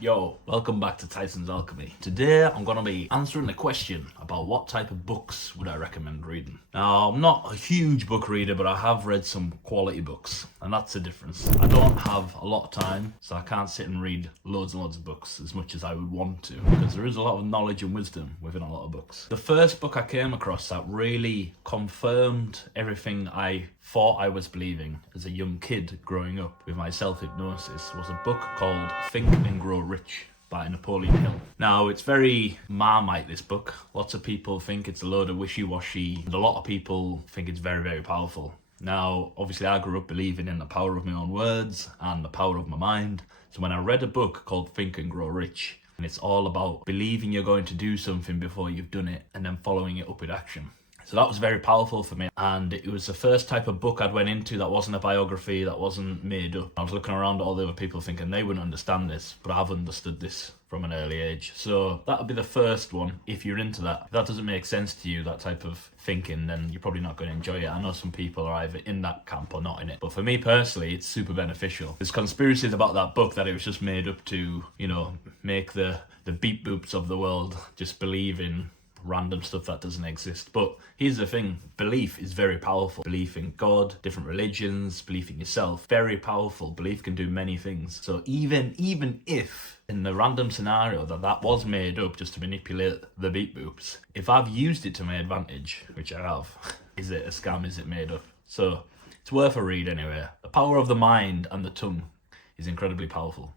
Yo, welcome back to Tyson's Alchemy. Today I'm going to be answering a question about what type of books would I recommend reading. Now, I'm not a huge book reader, but I have read some quality books, and that's the difference. I don't have a lot of time, so I can't sit and read loads and loads of books as much as I would want to, because there is a lot of knowledge and wisdom within a lot of books. The first book I came across that really confirmed everything I thought I was believing as a young kid growing up with my self-hypnosis was a book called Think and Grow Rich by Napoleon Hill. Now, it's very Marmite, this book. Lots of people think it's a load of wishy-washy, and a lot of people think it's very, very powerful. Now, obviously I grew up believing in the power of my own words and the power of my mind. So when I read a book called Think and Grow Rich, and it's all about believing you're going to do something before you've done it and then following it up with action. So that was very powerful for me, and it was the first type of book I'd went into that wasn't a biography, that wasn't made up. I was looking around at all the other people thinking they wouldn't understand this, but I've understood this from an early age. So that'll be the first one if you're into that. If that doesn't make sense to you, that type of thinking, then you're probably not going to enjoy it. I know some people are either in that camp or not in it, but for me personally, it's super beneficial. There's conspiracies about that book that it was just made up to, make the beep boops of the world just believe in random stuff that doesn't exist. But here's the thing, belief is very powerful. Belief in God, different religions, belief in yourself, very powerful. Belief can do many things. So even if in the random scenario that was made up just to manipulate the beep boops, if I've used it to my advantage, which I have, is it a scam? Is it made up? So it's worth a read anyway. The power of the mind and the tongue is incredibly powerful.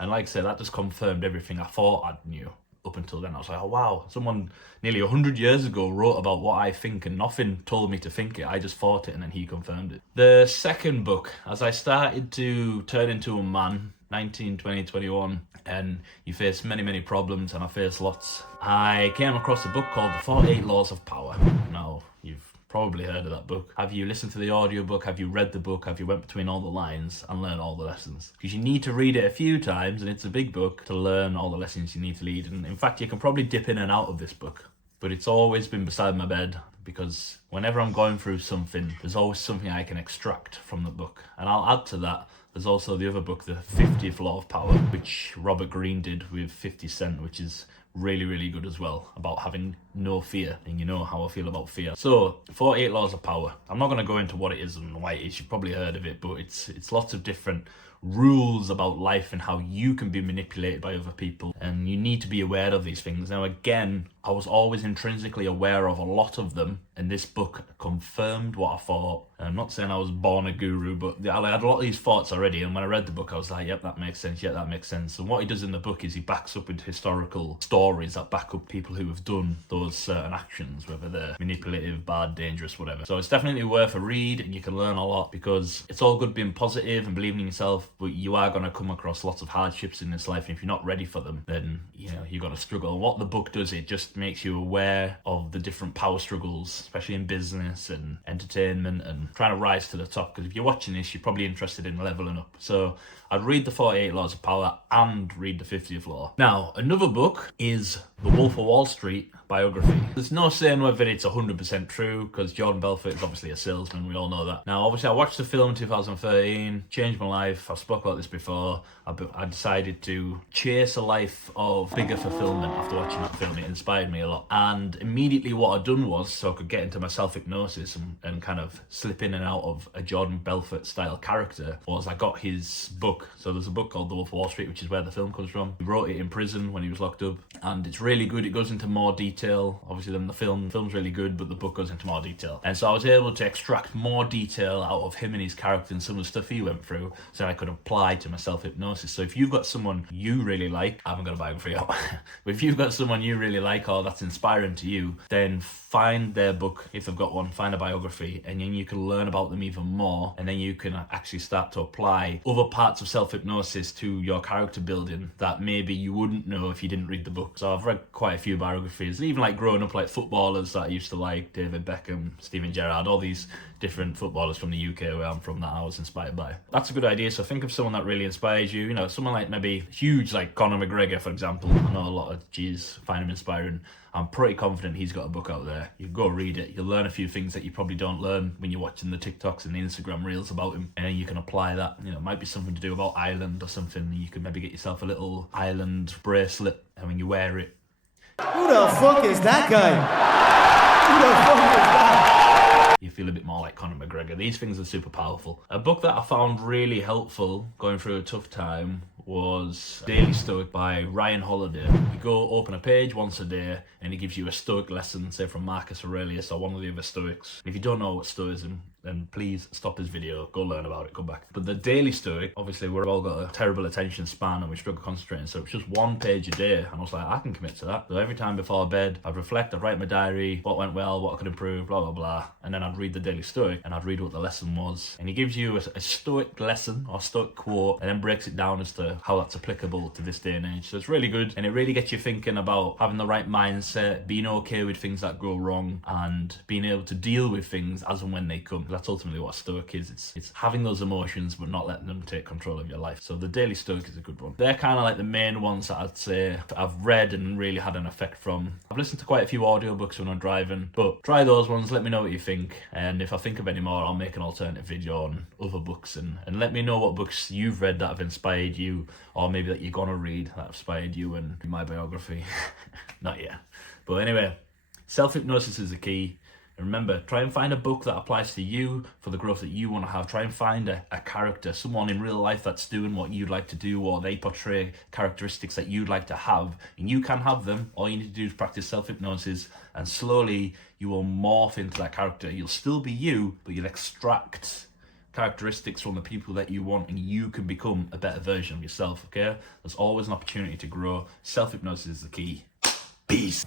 And like I said, that just confirmed everything I thought I knew. Up until then, I was like, oh wow, someone nearly 100 years ago wrote about what I think and nothing told me to think it. I just thought it and then he confirmed it. The second book, as I started to turn into a man, 19, 20, 21, and you face many, many problems, and I faced lots, I came across a book called The 48 Laws of Power. Now, you've probably heard of that book. Have you listened to the audiobook? Have you read the book? Have you went between all the lines and learned all the lessons? Because you need to read it a few times, and it's a big book, to learn all the lessons you need to lead. And in fact, you can probably dip in and out of this book, but it's always been beside my bed, because whenever I'm going through something, there's always something I can extract from the book. And I'll add to that, there's also the other book, The 50th Law of Power, which Robert Greene did with 50 Cent, which is really, really good as well, about having no fear. And you know how I feel about fear. So 48 Laws of Power, I'm not going to go into what it is and why it is, you've probably heard of it, but it's lots of different rules about life and how you can be manipulated by other people, and you need to be aware of these things. Now again, I was always intrinsically aware of a lot of them, and this book confirmed what I thought. I'm not saying I was born a guru, but I had a lot of these thoughts already, and when I read the book I was like, yep, that makes sense, yeah, that makes sense. And what he does in the book is he backs up with historical stories that back up people who have done those certain actions, whether they're manipulative, bad, dangerous, whatever. So it's definitely worth a read, and you can learn a lot, because it's all good being positive and believing in yourself, but you are going to come across lots of hardships in this life, and if you're not ready for them, then you're going to struggle. And what the book does, it just makes you aware of the different power struggles, especially in business and entertainment, and trying to rise to the top. Because if you're watching this, you're probably interested in leveling up. So I'd read the 48 Laws of Power and read the 50th Law. Now, another book is The Wolf of Wall Street biography. There's no saying whether it's 100% true, because Jordan Belfort is obviously a salesman, we all know that. Now, obviously I watched the film in 2013, changed my life. I've spoke about this before. I decided to chase a life of bigger fulfillment after watching that film. It inspired me a lot. And immediately what I'd done was, so I could get into my self-hypnosis and kind of slip in and out of a Jordan Belfort style character, was I got his book. So there's a book called The Wolf of Wall Street, which is where the film comes from. He wrote it in prison when he was locked up, and it's really good. It goes into more detail, obviously, than the film. The film's really good, but the book goes into more detail. And so I was able to extract more detail out of him and his character and some of the stuff he went through, so I could apply to my self-hypnosis. So if you've got someone you really like, I haven't got a biography out, but if you've got someone you really like or that's inspiring to you, then find their book, if they've got one, find a biography, and then you can learn about them even more, and then you can actually start to apply other parts of self-hypnosis to your character building that maybe you wouldn't know if you didn't read the book. So I've read quite a few biographies. even like growing up, like footballers that I used to like, David Beckham, Steven Gerrard, all these different footballers from the UK where I'm from that I was inspired by. That's a good idea. So think of someone that really inspires you. You know, someone like maybe huge, like Conor McGregor, for example. I know a lot of G's find him inspiring. I'm pretty confident he's got a book out there. You go read it. You'll learn a few things that you probably don't learn when you're watching the TikToks and the Instagram reels about him. And then you can apply that. You know, it might be something to do about Ireland or something. You could maybe get yourself a little Ireland bracelet, and when you wear it, who the fuck is that guy? Who the fuck is that? You feel a bit more like Conor McGregor. These things are super powerful. A book that I found really helpful going through a tough time was Daily Stoic by Ryan Holiday. You go open a page once a day and it gives you a Stoic lesson, say from Marcus Aurelius or one of the other Stoics. If you don't know what Stoicism, then please stop this video, go learn about it, come back. But the Daily Stoic, obviously we've all got a terrible attention span and we struggle concentrating, so it's just one page a day, and I was like, I can commit to that. So every time before bed, I'd reflect, I'd write my diary, what went well, what I could improve, blah, blah, blah. And then I'd read the Daily Stoic and I'd read what the lesson was. And he gives you a Stoic lesson or Stoic quote and then breaks it down as to how that's applicable to this day and age. So it's really good, and it really gets you thinking about having the right mindset, being okay with things that go wrong, and being able to deal with things as and when they come. That's ultimately what a Stoic is. It's having those emotions but not letting them take control of your life. So the Daily Stoic is a good one. They're kind of like the main ones that I'd say I've read and really had an effect from. I've listened to quite a few audiobooks when I'm driving, but try those ones, let me know what you think, and if I think of any more, I'll make an alternative video on other books, and let me know what books you've read that have inspired you, or maybe that you're gonna read that have inspired you and my biography. Not yet. But anyway, self-hypnosis is the key. And remember, try and find a book that applies to you for the growth that you want to have. Try and find a character, someone in real life that's doing what you'd like to do, or they portray characteristics that you'd like to have, and you can have them. All you need to do is practice self-hypnosis, and slowly you will morph into that character. You'll still be you, but you'll extract characteristics from the people that you want, and you can become a better version of yourself, okay? There's always an opportunity to grow. Self-hypnosis is the key. Peace.